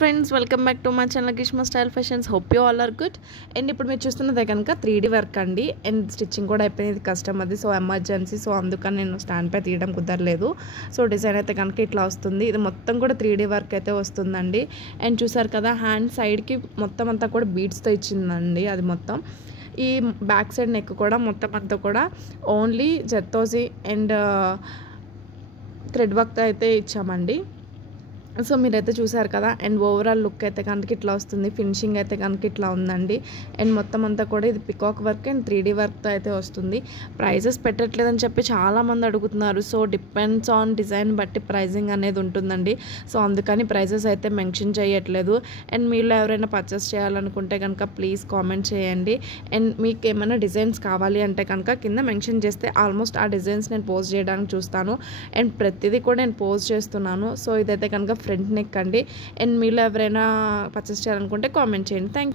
Friends, welcome back to my channel Greeshma style fashions. Hope you all are good. And ఇప్పుడు మీరు చూస్తున్నదే కనుక 3D work అండి. And stitching కూడా అయిపోయింది, కష్టం అది. సో ఎమర్జెన్సీ, సో అందుకని నేను స్టాండ్ పై తీయడం కుదరలేదు. సో డిజైన్ అయితే కనుక ఇట్లా వస్తుంది. ఇది మొత్తం కూడా 3D వర్క్ అయితే వస్తుందండి. అండ్ చూసారు కదా, హ్యాండ్ సైడ్కి మొత్తం అంతా కూడా బీడ్స్తో ఇచ్చిందండి. అది మొత్తం ఈ బ్యాక్ సైడ్ నెక్ కూడా మొత్తం అంతా కూడా ఓన్లీ జర్దోజీ అండ్ థ్రెడ్ వర్క్తో అయితే ఇచ్చామండి. సో మీరైతే చూసారు కదా. అండ్ ఓవరాల్ లుక్ అయితే కనుక ఇట్లా వస్తుంది. ఫినిషింగ్ అయితే కనుక ఇట్లా ఉందండి. అండ్ మొత్తం అంతా కూడా ఇది పికాక్ వర్క్ అండ్ 3D వర్క్తో అయితే వస్తుంది. ప్రైజెస్ పెట్టట్లేదని చెప్పి చాలామంది అడుగుతున్నారు. సో డిపెండ్స్ ఆన్ డిజైన్ బట్టి ప్రైజింగ్ అనేది ఉంటుందండి. సో అందుకని ప్రైజెస్ అయితే మెన్షన్ చేయట్లేదు. అండ్ మీలో ఎవరైనా పర్చేస్ చేయాలనుకుంటే కనుక ప్లీజ్ కామెంట్ చేయండి. అండ్ మీకు ఏమైనా డిజైన్స్ కావాలి అంటే కనుక కింద మెన్షన్ చేస్తే ఆల్మోస్ట్ ఆ డిజైన్స్ నేను పోస్ట్ చేయడానికి చూస్తాను. అండ్ ప్రతిదీ కూడా నేను పోస్ట్ చేస్తున్నాను. సో ఇదైతే కనుక ఫ్రంట్ నెక్ అండి. అండ్ మీలో ఎవరైనా పర్చేస్ చేయాలనుకుంటే కామెంట్ చేయండి. థ్యాంక్